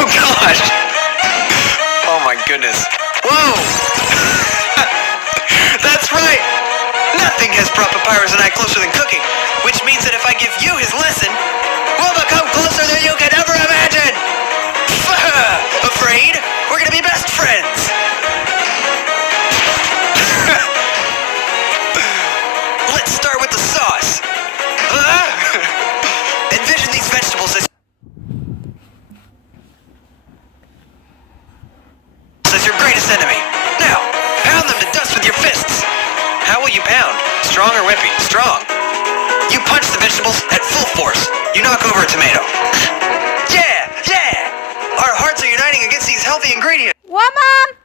Oh gosh! Oh my goodness. Whoa! That's right! Nothing has brought Papyrus and I closer than cooking, which means that if I give you his lesson, we'll become closer than you can ever imagine! Afraid? We're gonna be best friends! Let's start with the sauce. Envision these vegetables as your greatest enemy. Now, pound them to dust with your fists. How will you pound? Strong or wimpy? Strong. You punch the vegetables at full force. You knock over a tomato. Yeah! Yeah! Our hearts are uniting against these healthy ingredients. What, Mom?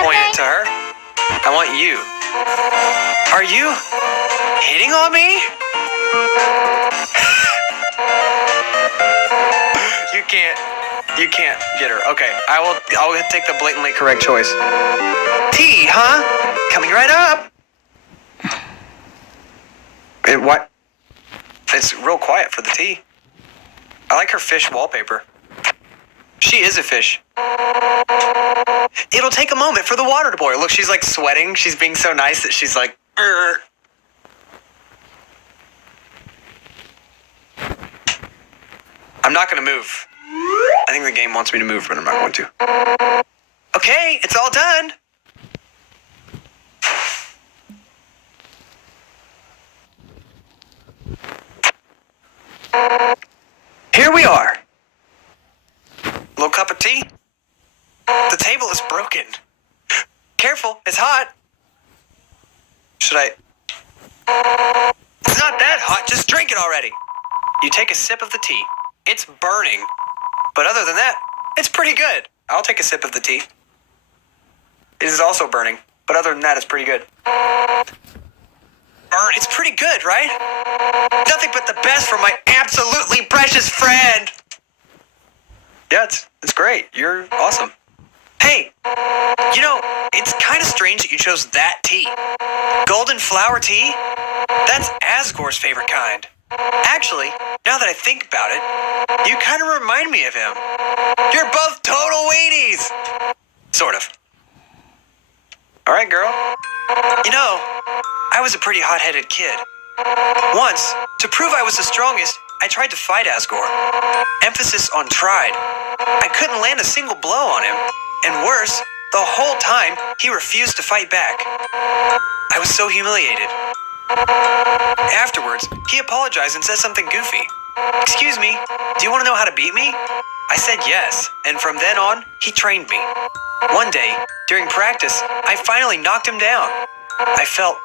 Point it to her. I want you. Are you hitting on me? You can't get her. Okay, I'll take the blatantly correct choice. Tea, huh? Coming right up. What? It's real quiet for the tea. I like her fish wallpaper. She is a fish. It'll take a moment for the water to boil. Look, she's like sweating. She's being so nice that she's like, Urgh. I'm not going to move. I think the game wants me to move, but I'm not going to. Okay, it's all done. Here we are. Little cup of tea. The table is broken. Careful, it's hot. Should I? It's not that hot, just drink it already. You take a sip of the tea. It's burning. But other than that, it's pretty good. I'll take a sip of the tea. It is also burning, but other than that, it's pretty good. It's pretty good, right? Nothing but the best from my absolutely precious friend. Yeah, it's great. You're awesome. Hey, you know, it's kind of strange that you chose that tea. Golden flower tea? That's Asgore's favorite kind. Actually, now that I think about it, you kind of remind me of him. You're both total weenies! Sort of. Alright, girl. You know, I was a pretty hot-headed kid. Once, to prove I was the strongest, I tried to fight Asgore. Emphasis on tried. I couldn't land a single blow on him. And worse, the whole time, he refused to fight back. I was so humiliated. Afterwards, he apologized and said something goofy. Excuse me, do you want to know how to beat me? I said yes, and from then on, he trained me. One day, during practice, I finally knocked him down. I felt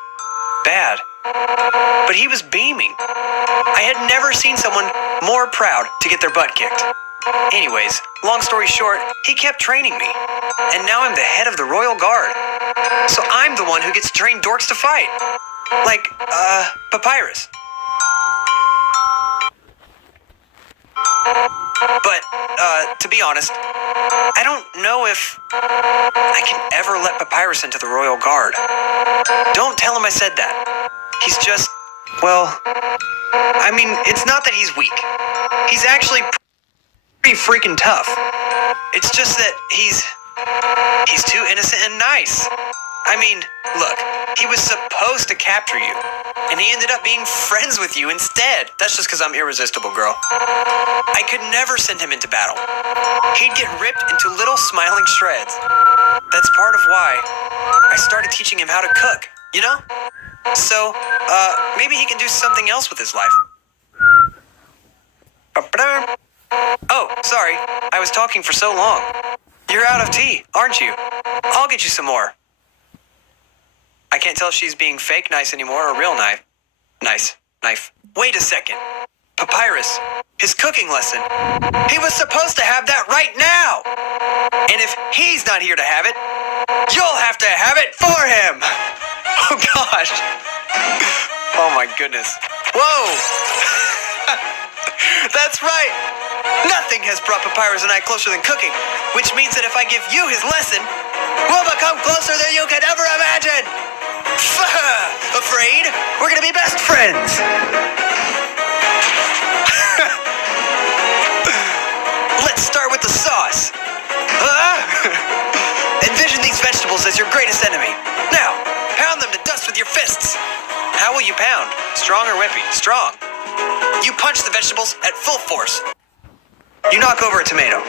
bad, but he was beaming. I had never seen someone more proud to get their butt kicked. Anyways, long story short, he kept training me, and now I'm the head of the Royal Guard. So I'm the one who gets to train dorks to fight. Like, Papyrus. But, to be honest, I don't know if I can ever let Papyrus into the Royal Guard. Don't tell him I said that. He's just, well, I mean, it's not that he's weak. He's actually pretty freaking tough. It's just that he's too innocent and nice. I mean, look, he was supposed to capture you, and he ended up being friends with you instead. That's just because I'm irresistible, girl. I could never send him into battle. He'd get ripped into little smiling shreds. That's part of why I started teaching him how to cook, you know? So, maybe he can do something else with his life. Oh, sorry. I was talking for so long. You're out of tea, aren't you? I'll get you some more. I can't tell if she's being fake nice anymore or real knife. Knife. Wait a second. Papyrus, his cooking lesson. He was supposed to have that right now. And if he's not here to have it, you'll have to have it for him. Oh gosh. Oh my goodness. Whoa. That's right. Nothing has brought Papyrus and I closer than cooking, which means that if I give you his lesson, we'll become closer than you could ever imagine. Afraid? We're gonna be best friends. Let's start with the sauce. Envision these vegetables as your greatest enemy. Now, pound them to dust with your fists. How will you pound? Strong or wimpy? Strong. You punch the vegetables at full force. You knock over a tomato.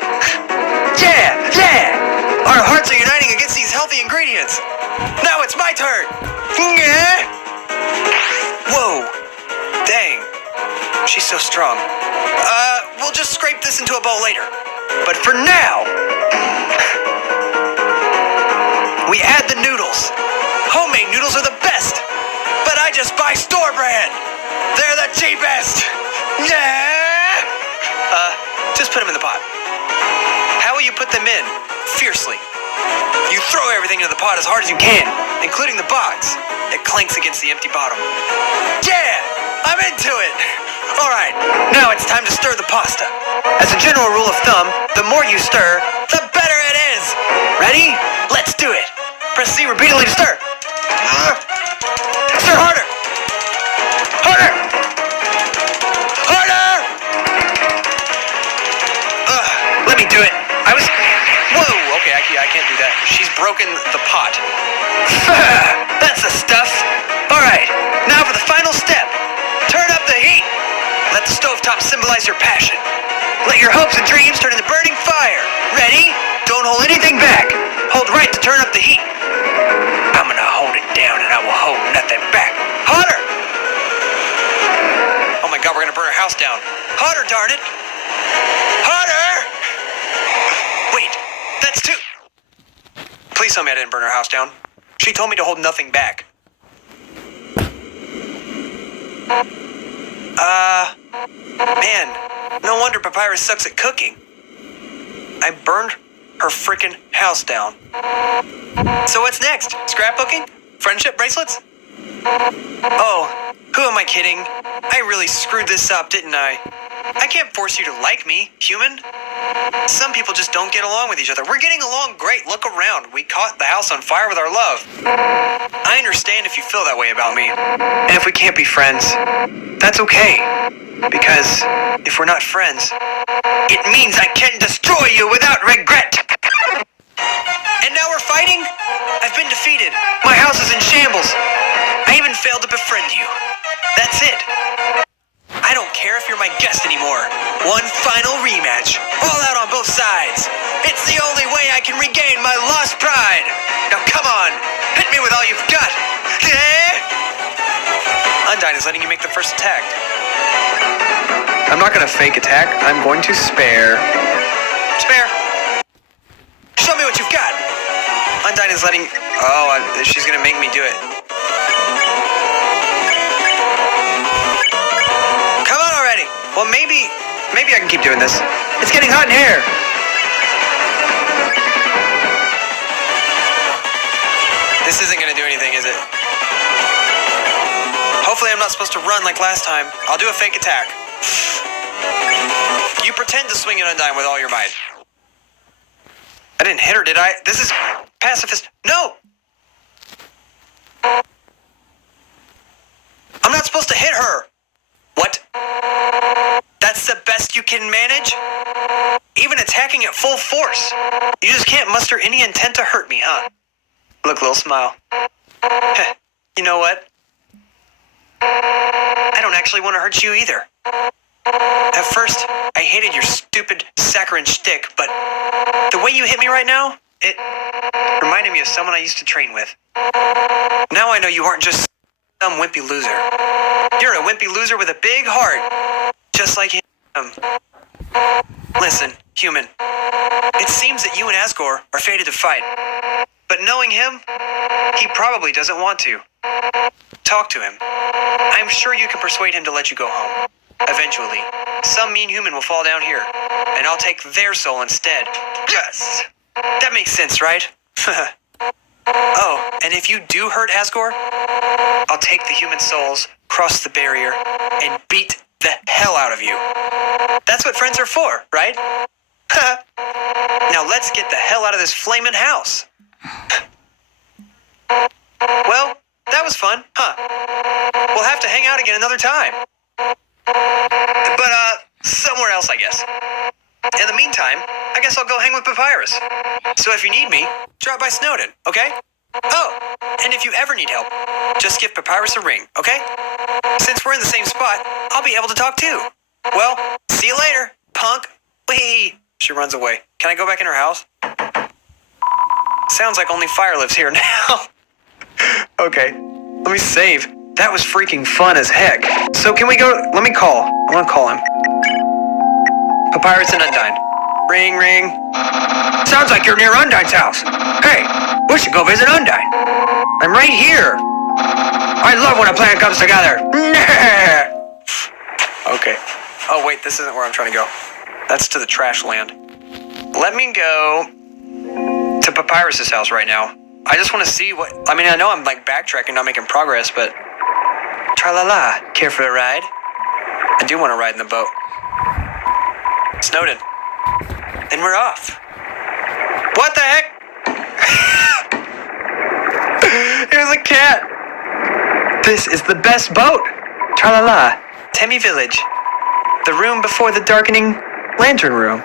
Yeah! Yeah! Our hearts are uniting against these healthy ingredients. Now it's my turn. Yeah! Whoa. Dang. She's so strong. We'll just scrape this into a bowl later. But for now, we add the noodles. Homemade noodles are the best. But I just buy store brand. They're the cheapest. Yeah! Just put them in the pot. How will you put them in? Fiercely. You throw everything into the pot as hard as you can, including the box. It clanks against the empty bottom. Yeah! I'm into it! Alright, now it's time to stir the pasta. As a general rule of thumb, the more you stir, the better it is! Ready? Let's do it! Press Z repeatedly to stir. Stir harder! Harder! Harder! Let me do it. Whoa, okay, I can't do that. She's broken the pot. That's the stuff. Alright, now for the final step. Turn up the heat. Let the stovetop symbolize your passion. Let your hopes and dreams turn into burning fire. Ready? Don't hold anything back. Hold right to turn up the heat. I'm gonna hold it down and I will hold nothing back. Hotter! Oh my god, we're gonna burn our house down. Hotter, darn it! Hotter! Wait, that's too... Please tell me I didn't burn her house down. She told me to hold nothing back. Man, no wonder Papyrus sucks at cooking. I burned her frickin' house down. So what's next? Scrapbooking? Friendship bracelets? Oh, who am I kidding? I really screwed this up, didn't I? I can't force you to like me, human. Some people just don't get along with each other. We're getting along great. Look around. We caught the house on fire with our love. I understand if you feel that way about me. And if we can't be friends, that's okay. Because if we're not friends, it means I can destroy you without regret. And now we're fighting? I've been defeated. My house is in shambles. I even failed to befriend you. That's it. I don't care if you're my guest anymore. One final rematch. All out on both sides. It's the only way I can regain my lost pride. Now come on. Hit me with all you've got. Undyne is letting you make the first attack. I'm not going to fake attack. I'm going to spare. Spare. Show me what you've got. Undyne is letting... Oh, she's going to make me do it. Come on already. Well, maybe I can keep doing this. It's getting hot in here. This isn't going to do anything, is it? Hopefully I'm not supposed to run like last time. I'll do a fake attack. You pretend to swing at Undyne with all your might. I didn't hit her, did I? This is pacifist. No! I'm not supposed to hit her. What? That's the best you can manage? Even attacking at full force. You just can't muster any intent to hurt me, huh? Look, little smile. You know what? I don't actually want to hurt you either. At first, I hated your stupid saccharine shtick, but the way you hit me right now, it reminded me of someone I used to train with. Now I know you aren't just some wimpy loser. You're a wimpy loser with a big heart, just like him. Listen, human, it seems that you and Asgore are fated to fight, but knowing him, he probably doesn't want to. Talk to him. I'm sure you can persuade him to let you go home. Eventually, some mean human will fall down here, and I'll take their soul instead. Yes! That makes sense, right? Oh, and if you do hurt Asgore, I'll take the human souls, cross the barrier, and beat the hell out of you. That's what friends are for, right? Now let's get the hell out of this flamin' house. Well, that was fun, huh? We'll have to hang out again another time. But, somewhere else, I guess. In the meantime, I guess I'll go hang with Papyrus. So if you need me, drop by Snowden, okay? Oh, and if you ever need help, just give Papyrus a ring, okay? Since we're in the same spot, I'll be able to talk too. Well, see you later, punk. Whee! She runs away. Can I go back in her house? Sounds like only Fire lives here now. Okay, let me save. That was freaking fun as heck. So can we go? Let me call. I want to call him. Papyrus and Undyne. Ring, ring. Sounds like you're near Undyne's house. Hey, we should go visit Undyne. I'm right here. I love when a plan comes together. Okay. Oh, wait, this isn't where I'm trying to go. That's to the trash land. Let me go to Papyrus's house right now. I just want to see what... I mean, I know I'm, like, backtracking, not making progress, but... Tra-la-la. Care for a ride? I do want to ride in the boat. Snowden. And we're off. What the heck? It was a cat. This is the best boat. Tra-la-la. Temmie Village. The room before the darkening lantern room.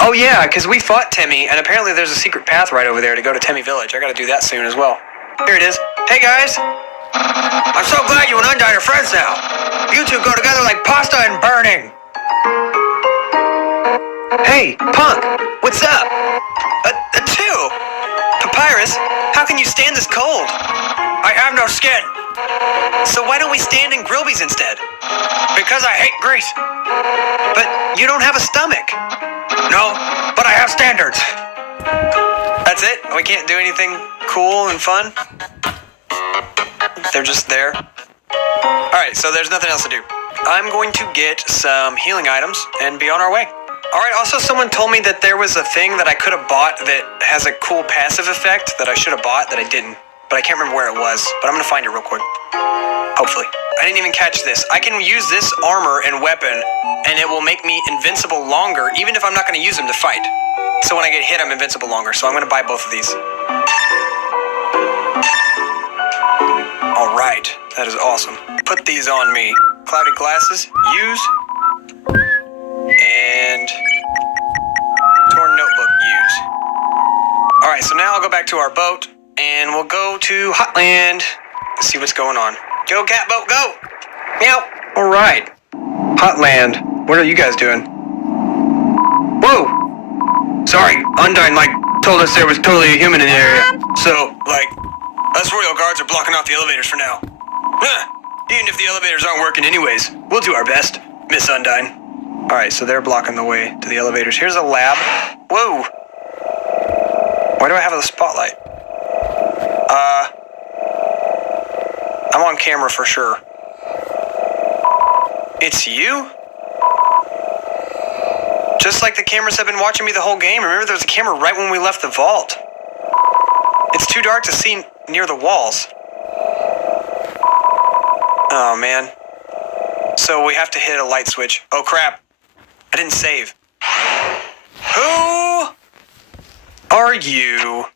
Oh yeah, because we fought Temmie, and apparently there's a secret path right over there to go to Temmie Village. I gotta do that soon as well. Here it is. Hey guys! I'm so glad you and Undyne are friends now. You two go together like pasta and burning. Hey, punk! What's up? A two! Papyrus, how can you stand this cold? I have no skin. So why don't we stand in Grillby's instead? Because I hate grease. But you don't have a stomach. No, but I have standards. That's it? We can't do anything cool and fun? They're just there? Alright, so there's nothing else to do. I'm going to get some healing items and be on our way. Alright, also someone told me that there was a thing that I could have bought that has a cool passive effect that I should have bought that I didn't. But I can't remember where it was, but I'm going to find it real quick. Hopefully. I didn't even catch this. I can use this armor and weapon, and it will make me invincible longer, even if I'm not going to use them to fight. So when I get hit, I'm invincible longer. So I'm going to buy both of these. All right. That is awesome. Put these on me. Clouded glasses. Use. And torn notebook. Use. All right. So now I'll go back to our boat, and we'll go to Hotland. See what's going on. Go, cat boat, go! Meow. All right. Hotland. What are you guys doing? Whoa! Sorry, Undyne, told us there was totally a human in the area. So, us royal guards are blocking off the elevators for now. Even if the elevators aren't working anyways, we'll do our best, Miss Undyne. All right, so they're blocking the way to the elevators. Here's a lab. Whoa! Why do I have a spotlight? I'm on camera for sure. It's you? Just like the cameras have been watching me the whole game. Remember, there was a camera right when we left the vault. It's too dark to see near the walls. Oh, man. So we have to hit a light switch. Oh, crap. I didn't save. Who are you?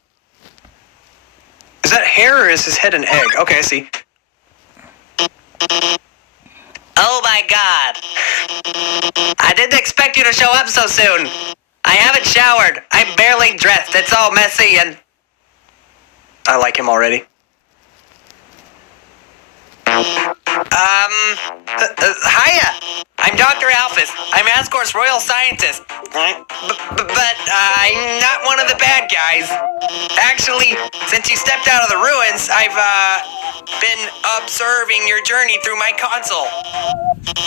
Is that hair or is his head an egg? Okay, I see. Oh my god. I didn't expect you to show up so soon. I haven't showered. I'm barely dressed. It's all messy and... I like him already. Hiya. I'm Dr. Alphys. I'm Asgor's royal scientist. But I'm not one of the bad guys. Actually, since you stepped out of the ruins, I've been observing your journey through my console.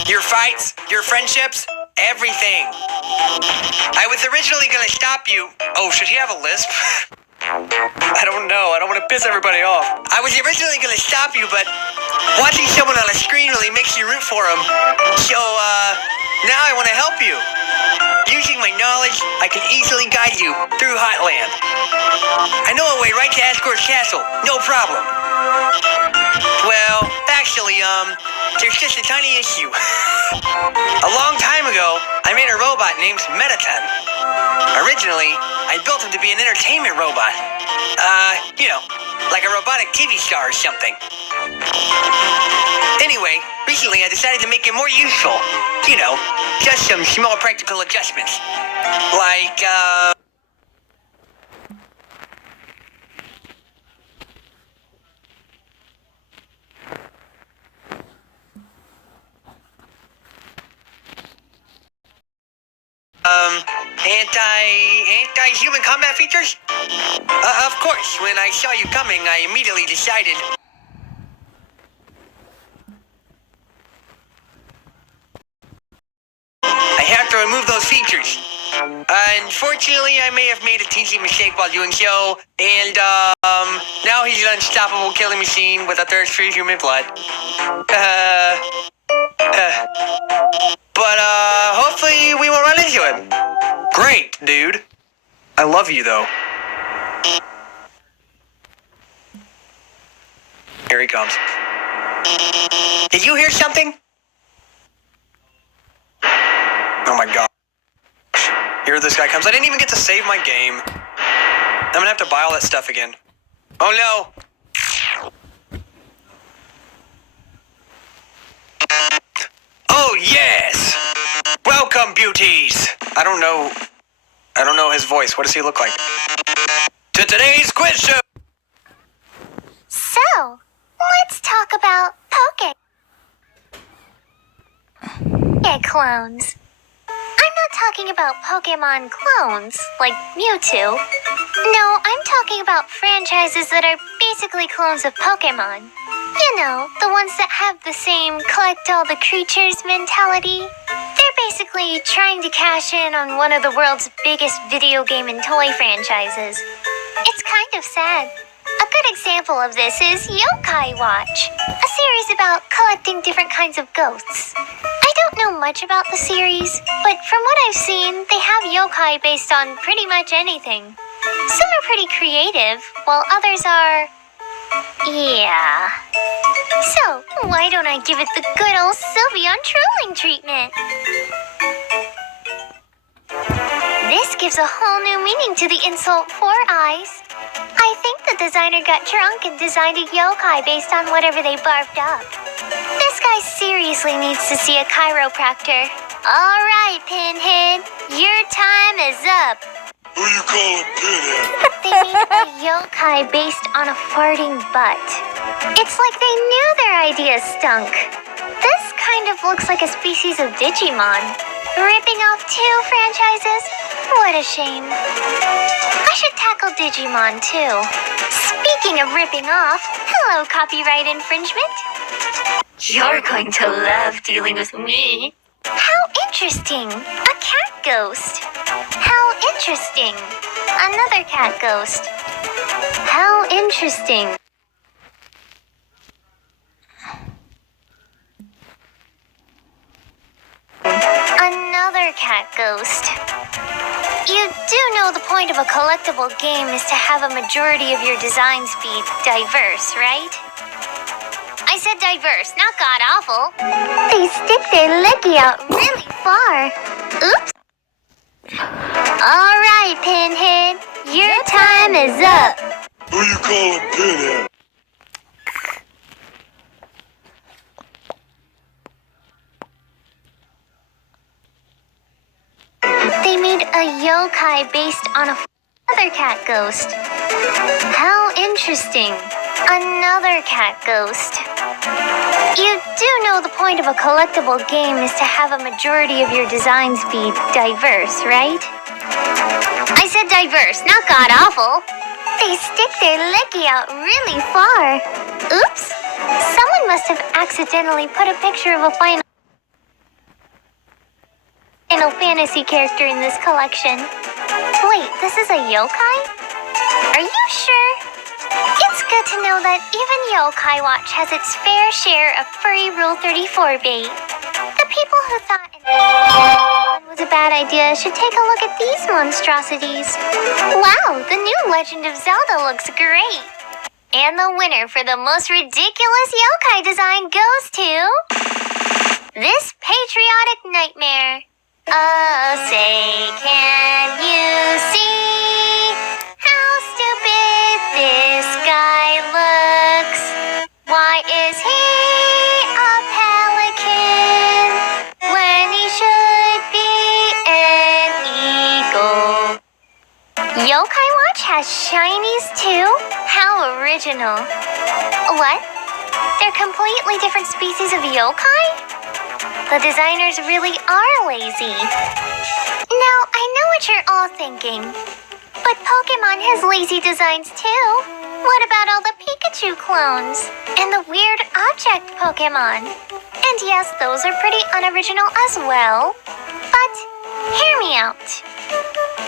Your fights, your friendships, everything. I was originally gonna stop you. Oh, should he have a lisp? I don't know. I don't want to piss everybody off. I was originally gonna stop you, but watching someone on a screen really makes you root for them. So, now I want to help you. Using my knowledge, I can easily guide you through Hotland. I know a way right to Asgor's castle. No problem. Well, actually, there's just a tiny issue. A long time ago, I made a robot named Mettaton. Originally, I built him to be an entertainment robot. like a robotic TV star or something. Anyway, recently I decided to make it more useful. You know, just some small practical adjustments. Like, anti-human combat features? Of course, when I saw you coming, I immediately decided... I have to remove those features. Unfortunately, I may have made a teensy mistake while doing so, and, now he's an unstoppable killing machine with a thirst for human blood. But, hopefully we won't run into him. Great, dude. I love you, though. Here he comes. Did you hear something? Oh my god. Here this guy comes. I didn't even get to save my game. I'm gonna have to buy all that stuff again. Oh no. Oh yes! Welcome, beauties! I don't know his voice. What does he look like? To today's quiz show! So, let's talk about clones. I'm not talking about Pokemon clones, like Mewtwo. No, I'm talking about franchises that are basically clones of Pokemon. You know, the ones that have the same collect all the creatures mentality. They're basically trying to cash in on one of the world's biggest video game and toy franchises. It's kind of sad. A good example of this is Yokai Watch, a series about collecting different kinds of ghosts. I don't know much about the series, but from what I've seen, they have yokai based on pretty much anything. Some are pretty creative, while others are... yeah. So, why don't I give it the good old Sylveon trolling treatment? This gives a whole new meaning to the insult 4 eyes. I think the designer got drunk and designed a yokai based on whatever they barfed up. This guy seriously needs to see a chiropractor. All right, Pinhead, your time is up. Who you calling Pinhead? They made a yokai based on a farting butt. It's like they knew their idea stunk. This kind of looks like a species of Digimon. Ripping off 2 franchises? What a shame. I should tackle Digimon too. Speaking of ripping off, hello copyright infringement. You're going to love dealing with me. How interesting. A cat ghost. How interesting. Another cat ghost. How interesting. Another cat ghost. You do know the point of a collectible game is to have a majority of your designs be diverse, right? I said diverse, not god-awful. They stick their leggy out really far. Oops. All right, Pinhead. Your time is up. Who you calling Pinhead? They made a yokai based on another cat ghost. How interesting. Another cat ghost. You do know the point of a collectible game is to have a majority of your designs be diverse, right? I said diverse, not god-awful. They stick their leggy out really far. Oops. Someone must have accidentally put a picture of a Final Fantasy character in this collection. Wait, this is a yokai? Are you sure? It's good to know that even Yokai Watch has its fair share of furry Rule 34 bait. The people who thought it was a bad idea should take a look at these monstrosities. Wow, the new Legend of Zelda looks great. And the winner for the most ridiculous yokai design goes to... this patriotic nightmare. Oh, say, can you see how stupid this guy Yokai Watch has shinies too? How original. What? They're completely different species of yokai? The designers really are lazy. Now, I know what you're all thinking. But Pokemon has lazy designs too. What about all the Pikachu clones? And the weird object Pokemon? And yes, those are pretty unoriginal as well. But, hear me out.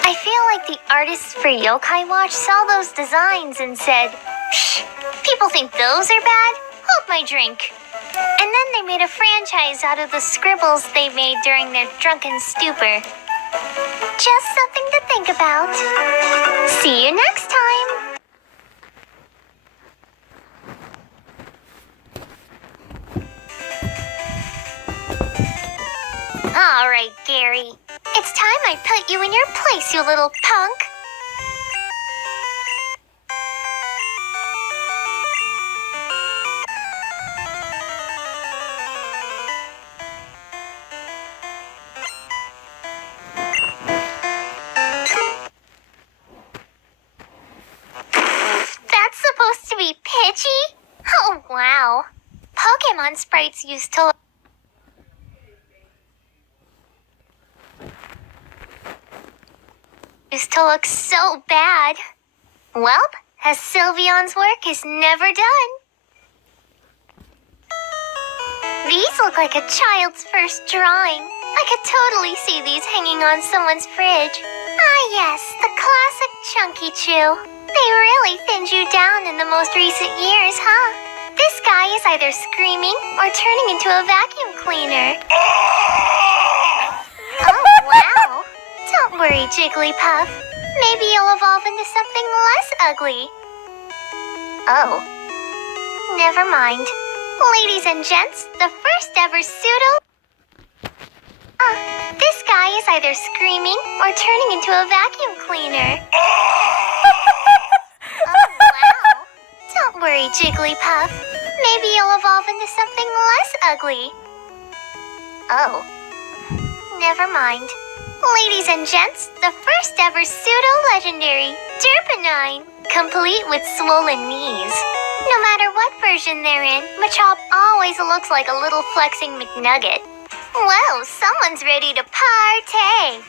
I feel like the artists for Yokai Watch saw those designs and said, "Psh, people think those are bad? Hold my drink." And then they made a franchise out of the scribbles they made during their drunken stupor. Just something to think about. See you next time. All right, Gary. It's time I put you in your place, you little punk. That's supposed to be Pidgey? Oh, wow. Pokemon sprites used to look so bad. Welp, as Sylveon's work is never done. These look like a child's first drawing. I could totally see these hanging on someone's fridge. Ah yes, the classic Chunky Chew. They really thinned you down in the most recent years, huh? This guy is either screaming or turning into a vacuum cleaner. Oh, wow. Don't worry, Jigglypuff. Maybe you'll evolve into something less ugly. Oh. Never mind. Ladies and gents, the first ever pseudo... this guy is either screaming or turning into a vacuum cleaner. Oh, wow. Don't worry, Jigglypuff. Maybe you'll evolve into something less ugly. Oh. Never mind. Ladies and gents, the first ever pseudo-legendary Derpanine, complete with swollen knees. No matter what version they're in, Machop always looks like a little flexing McNugget. Whoa, someone's ready to partay.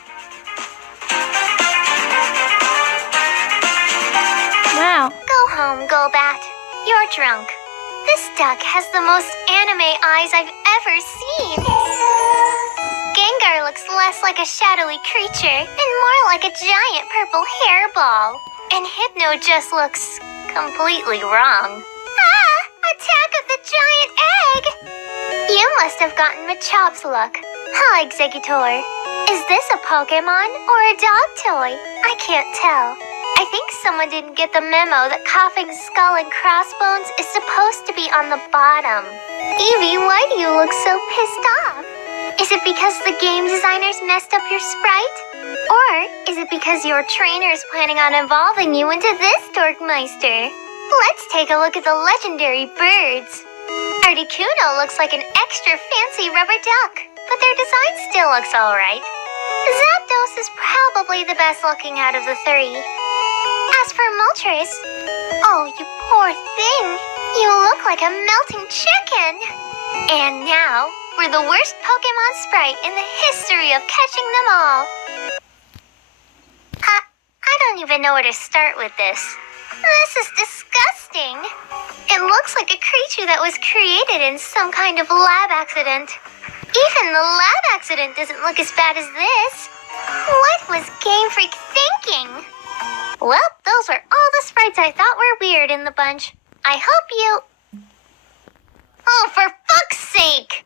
Wow. Go home, Golbat. You're drunk. This duck has the most anime eyes I've ever seen. Gengar looks less like a shadowy creature and more like a giant purple hairball. And Hypno just looks completely wrong. Ah! Attack of the giant egg! You must have gotten Machop's look. Huh, Exeggutor? Is this a Pokemon or a dog toy? I can't tell. I think someone didn't get the memo that Coughing's skull and crossbones is supposed to be on the bottom. Eevee, why do you look so pissed off? Is it because the game designers messed up your sprite? Or is it because your trainer is planning on evolving you into this Dorkmeister? Let's take a look at the legendary birds. Articuno looks like an extra fancy rubber duck, but their design still looks alright. Zapdos is probably the best looking out of the three. As for Moltres, oh, you poor thing. You look like a melting chicken. And now, we're the worst Pokemon sprite in the history of catching them all. I don't even know where to start with this. This is disgusting. It looks like a creature that was created in some kind of lab accident. Even the lab accident doesn't look as bad as this. What was Game Freak thinking? Well, those were all the sprites I thought were weird in the bunch. I hope you... Oh, for fuck's sake!